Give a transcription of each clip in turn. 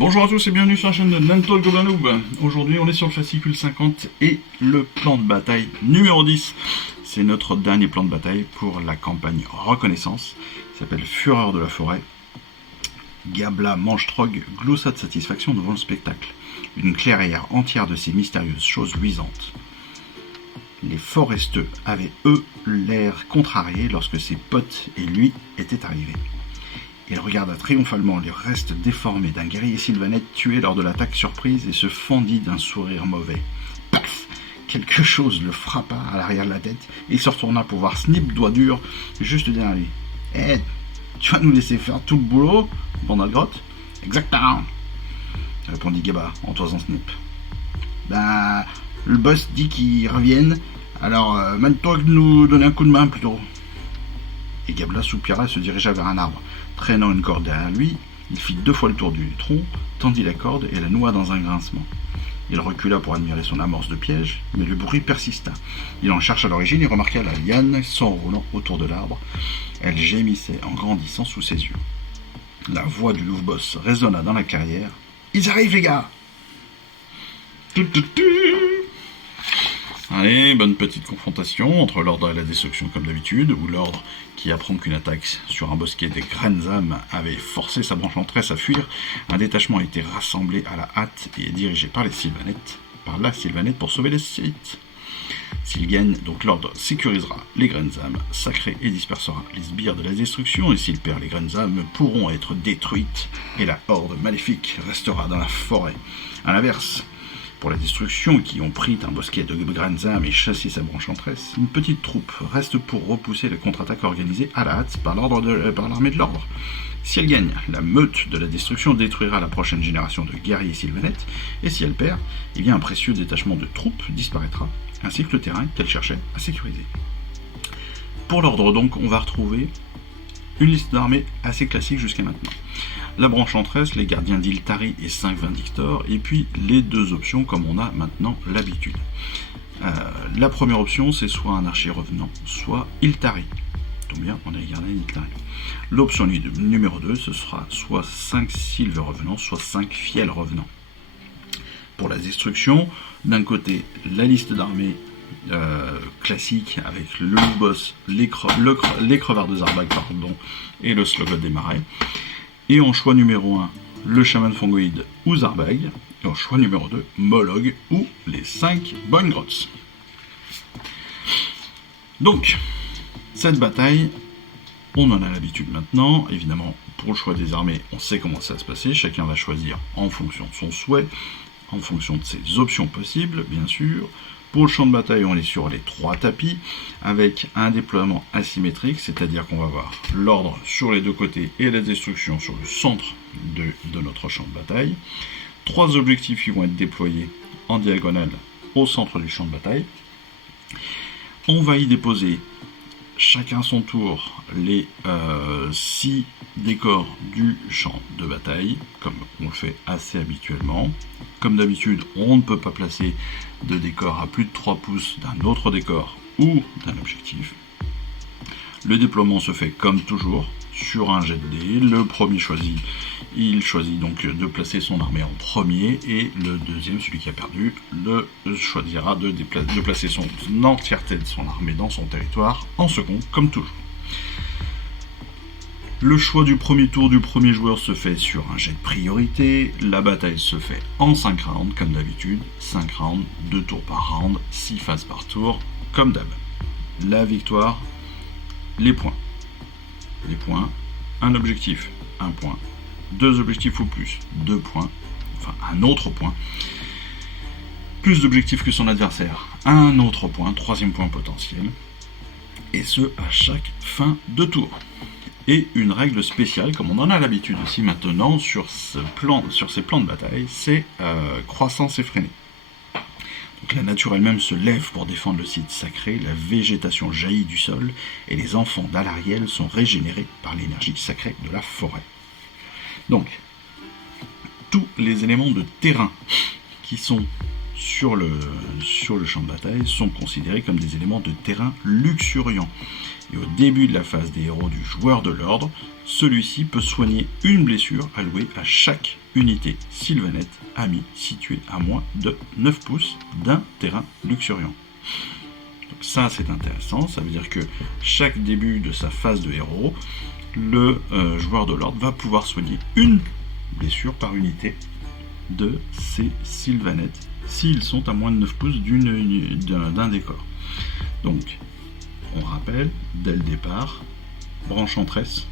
Bonjour à tous et bienvenue sur la chaîne de Nanto Goblin Noob. Aujourd'hui on est sur le fascicule 50 et le plan de bataille numéro 10. C'est notre dernier plan de bataille pour la campagne Reconnaissance. Il s'appelle Fureur de la forêt. Gabla mange-trog gloussa de satisfaction devant le spectacle. Une clairière entière de ces mystérieuses choses luisantes. Les foresteux avaient eux l'air contrariés lorsque ses potes et lui étaient arrivés. Il regarda triomphalement les restes déformés d'un guerrier sylvanette tué lors de l'attaque surprise et se fendit d'un sourire mauvais. Paf! Quelque chose le frappa à l'arrière de la tête et il se retourna pour voir Snip doigt dur juste derrière lui. « Eh, tu vas nous laisser faire tout le boulot dans notre grotte ?»« Exactement !» répondit Gaba en toisant Snip. « Ben, le boss dit qu'ils reviennent, alors mène-toi de nous donner un coup de main plutôt. » Et Gabla soupira et se dirigea vers un arbre. Traînant une corde derrière lui, il fit 2 fois le tour du tronc, tendit la corde et la noua dans un grincement. Il recula pour admirer son amorce de piège, mais le bruit persista. Il en chercha l'origine et remarqua la liane s'enroulant autour de l'arbre. Elle gémissait en grandissant sous ses yeux. La voix du louve-boss résonna dans la clairière. « Ils arrivent, les gars !» Allez, bonne petite confrontation entre l'ordre et la destruction comme d'habitude, où l'ordre, qui apprend qu'une attaque sur un bosquet des Grenzam avait forcé sa branche entrée à fuir, un détachement a été rassemblé à la hâte et est dirigé par la Sylvanette pour sauver les sites. S'il gagne, donc l'ordre sécurisera les Grenzam sacrés et dispersera les sbires de la destruction, et s'il perd, les Grenzam pourront être détruites, et la horde maléfique restera dans la forêt. A l'inverse, pour la destruction, qui ont pris un bosquet de Grenzam et chassé sa branche entresse, une petite troupe reste pour repousser la contre-attaque organisée à la hâte par l'armée de l'ordre. Si elle gagne, la meute de la destruction détruira la prochaine génération de guerriers sylvanettes, et si elle perd, eh bien un précieux détachement de troupes disparaîtra, ainsi que le terrain qu'elle cherchait à sécuriser. Pour l'ordre donc, on va retrouver une liste d'armées assez classique jusqu'à maintenant. La branche entresse, les gardiens d'Iltari et 5 Vindictors, et puis les 2 options comme on a maintenant l'habitude. La première option, c'est soit un archer revenant, soit Iltari. Donc bien, on a les gardiens d'Iltari. L'option numéro 2, ce sera soit 5 sylves revenants, soit 5 fiels revenants. Pour la destruction, d'un côté, la liste d'armées classique avec le boss, les crevards de Zarbag, et le Slogot des marais. Et en choix numéro 1, le chaman fongoïde ou Zarbag. Et en choix numéro 2, Molog ou les 5 Boingrots. Donc, cette bataille, on en a l'habitude maintenant. Évidemment, pour le choix des armées, on sait comment ça va se passer. Chacun va choisir en fonction de son souhait, en fonction de ses options possibles, bien sûr. Pour le champ de bataille, on est sur les 3 tapis, avec un déploiement asymétrique, c'est-à-dire qu'on va avoir l'ordre sur les 2 côtés et la destruction sur le centre de notre champ de bataille. 3 objectifs qui vont être déployés en diagonale au centre du champ de bataille. On va y déposer chacun son tour les 6 décors du champ de bataille, comme on le fait assez habituellement. Comme d'habitude, on ne peut pas placer de décor à plus de 3 pouces d'un autre décor ou d'un objectif. Le déploiement se fait comme toujours sur un jet de dés. Le premier choisit, il choisit donc de placer son armée en premier, et le deuxième, celui qui a perdu, choisira de placer son entièreté de son armée dans son territoire en second, comme toujours. Le choix du premier tour du premier joueur se fait sur un jet de priorité. La bataille se fait en 5 rounds, comme d'habitude. 5 rounds, 2 tours par round, 6 phases par tour, comme d'hab. La victoire, les points. Les points, un objectif, 1 point. 2 objectifs ou plus, 2 points. Enfin, un autre point. Plus d'objectifs que son adversaire, un autre point, 3e point potentiel. Et ce, à chaque fin de tour. Et une règle spéciale, comme on en a l'habitude aussi maintenant sur ces plans de bataille, c'est croissance effrénée. Donc la nature elle-même se lève pour défendre le site sacré, la végétation jaillit du sol, et les enfants d'Alariel sont régénérés par l'énergie sacrée de la forêt. Donc, tous les éléments de terrain qui sont sur le champ de bataille sont considérés comme des éléments de terrain luxuriants. Et au début de la phase des héros du joueur de l'ordre, celui-ci peut soigner une blessure allouée à chaque unité sylvanette amie située à moins de 9 pouces d'un terrain luxuriant. Donc ça c'est intéressant, ça veut dire que chaque début de sa phase de héros, le joueur de l'ordre va pouvoir soigner une blessure par unité de ces sylvanettes s'ils sont à moins de 9 pouces d'un décor. Donc on rappelle, dès le départ, Branch-en-Tresse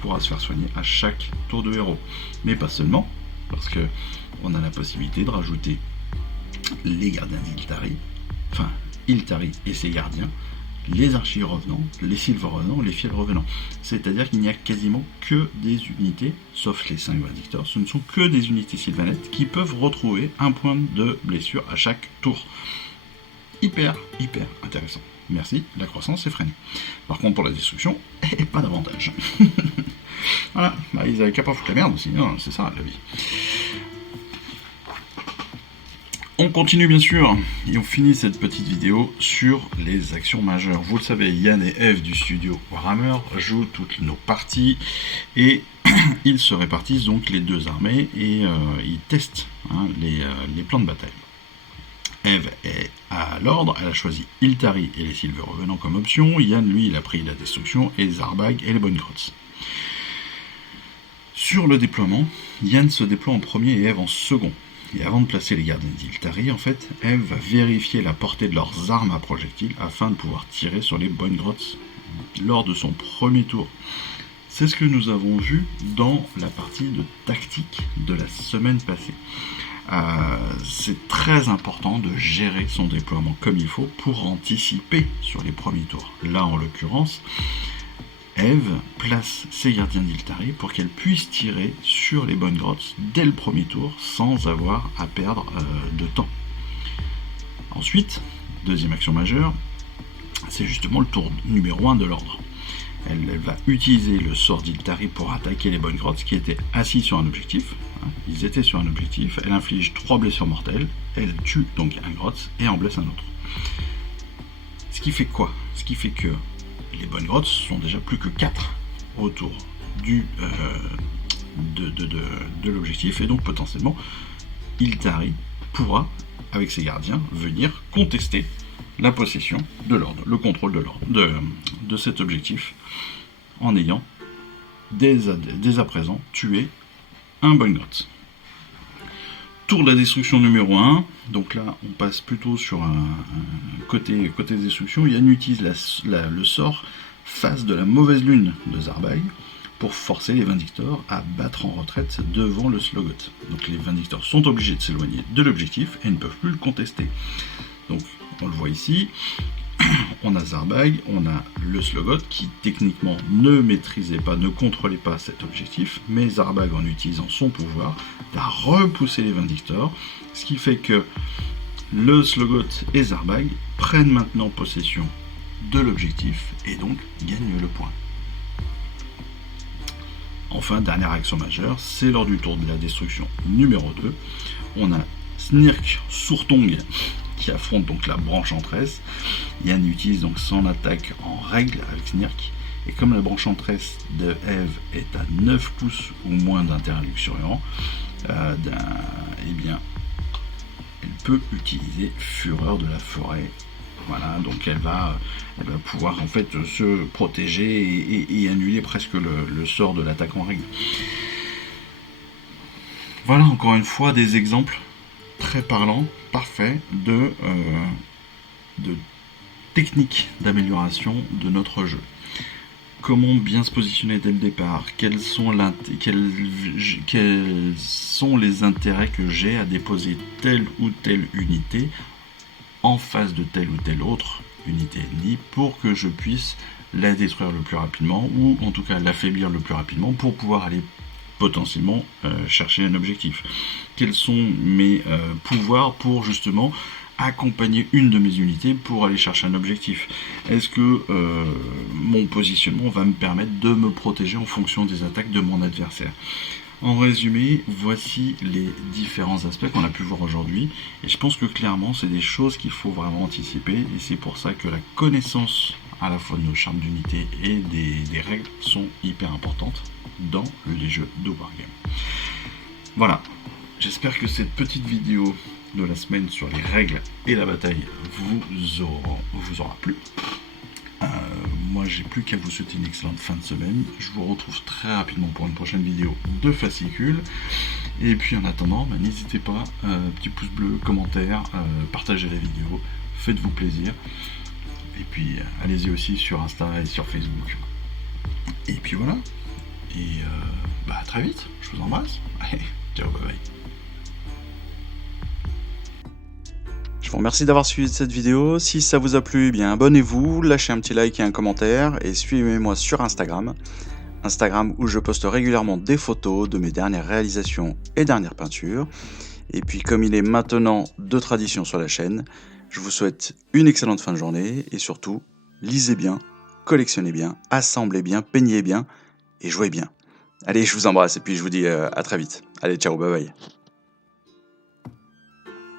pourra se faire soigner à chaque tour de héros. Mais pas seulement, parce que on a la possibilité de rajouter les gardiens d'Iltari, enfin Iltari et ses gardiens, les archers revenants, les sylves revenants, les fiels revenants. C'est-à-dire qu'il n'y a quasiment que des unités, sauf les 5 vindicteurs, ce ne sont que des unités sylvanettes qui peuvent retrouver un point de blessure à chaque tour. Hyper intéressant. Merci, la croissance est freinée. Par contre, pour la destruction, pas d'avantage. Voilà, bah, ils avaient qu'à pas foutre la merde aussi, hein, c'est ça la vie. On continue bien sûr, et on finit cette petite vidéo sur les actions majeures. Vous le savez, Yann et Eve du studio Warhammer jouent toutes nos parties, et ils se répartissent donc les deux armées, et ils testent les plans de bataille. Eve est à l'ordre, elle a choisi Iltari et les Sylves revenants comme option. Yann, lui, il a pris la destruction et les Zarbag et les Bonegrotz. Sur le déploiement, Yann se déploie en premier et Eve en second. Et avant de placer les gardiens d'Iltari, en fait, Eve va vérifier la portée de leurs armes à projectiles afin de pouvoir tirer sur les Bonegrotz lors de son premier tour. C'est ce que nous avons vu dans la partie de tactique de la semaine passée. C'est très important de gérer son déploiement comme il faut pour anticiper sur les premiers tours. Là, en l'occurrence, Eve place ses gardiens d'Iltari pour qu'elle puisse tirer sur les Bonegrotz dès le premier tour sans avoir à perdre de temps. Ensuite, deuxième action majeure, c'est justement le tour numéro 1 de l'ordre. Elle va utiliser le sort d'Iltari pour attaquer les Bonegrotz qui étaient assis sur un objectif. Ils étaient sur un objectif, elle inflige 3 blessures mortelles, elle tue donc un Grotz et en blesse un autre. Ce qui fait quoi? Ce qui fait que les Bonegrotz sont déjà plus que 4 autour de l'objectif, et donc potentiellement Iltari pourra, avec ses gardiens, venir contester la possession de l'ordre, le contrôle de l'ordre, de cet objectif, en ayant dès à présent tué un Bonegrotz. Tour de la destruction numéro 1, donc là on passe plutôt sur un côté destruction. Yann utilise le sort Face de la mauvaise lune de Zarbag pour forcer les Vindictors à battre en retraite devant le Slogoth. Donc les Vindictors sont obligés de s'éloigner de l'objectif et ne peuvent plus le contester. Donc on le voit ici, on a Zarbag, on a le Slogoth qui techniquement ne maîtrisait pas, ne contrôlait pas cet objectif, mais Zarbag, en utilisant son pouvoir, va repousser les Vindictors, ce qui fait que le Slogoth et Zarbag prennent maintenant possession de l'objectif et donc gagnent le point. Enfin, dernière action majeure, c'est lors du tour de la destruction numéro 2, on a Snirk Surtong qui affronte donc la Branch-en-Tresse. Yann utilise donc son attaque en règle avec Snirk, et comme la Branch-en-Tresse de Eve est à 9 pouces ou moins d'un terrain luxuriant, eh bien, elle peut utiliser Fureur de la forêt. Voilà, donc elle va pouvoir en fait se protéger et annuler presque le sort de l'attaque en règle. Voilà encore une fois des exemples très parlants, parfaits de techniques d'amélioration de notre jeu. Comment bien se positionner dès le départ, quels sont les intérêts que j'ai à déposer telle ou telle unité en face de telle ou telle autre unité ennemie pour que je puisse la détruire le plus rapidement, ou en tout cas l'affaiblir le plus rapidement pour pouvoir aller potentiellement chercher un objectif. Quels sont mes pouvoirs pour justement accompagner une de mes unités pour aller chercher un objectif? Est-ce que mon positionnement va me permettre de me protéger en fonction des attaques de mon adversaire? En résumé, voici les différents aspects qu'on a pu voir aujourd'hui. Et je pense que clairement, c'est des choses qu'il faut vraiment anticiper. Et c'est pour ça que la connaissance à la fois de nos chartes d'unité et des règles sont hyper importantes dans les jeux de Wargame. Voilà, j'espère que cette petite vidéo de la semaine sur les règles et la bataille vous aura plu. Moi, j'ai plus qu'à vous souhaiter une excellente fin de semaine. Je vous retrouve très rapidement pour une prochaine vidéo de fascicule. Et puis en attendant, n'hésitez pas, petit pouce bleu, commentaire, partagez la vidéo, faites-vous plaisir. Et puis allez-y aussi sur Insta et sur Facebook. Et puis voilà. Et à très vite. Je vous embrasse. Allez, ciao, bye bye. Je vous remercie d'avoir suivi cette vidéo. Si ça vous a plu, eh bien abonnez-vous, lâchez un petit like et un commentaire et suivez-moi sur Instagram. Instagram où je poste régulièrement des photos de mes dernières réalisations et dernières peintures. Et puis comme il est maintenant de tradition sur la chaîne, je vous souhaite une excellente fin de journée et surtout, lisez bien, collectionnez bien, assemblez bien, peignez bien et jouez bien. Allez, je vous embrasse et puis je vous dis à très vite. Allez, ciao, bye bye.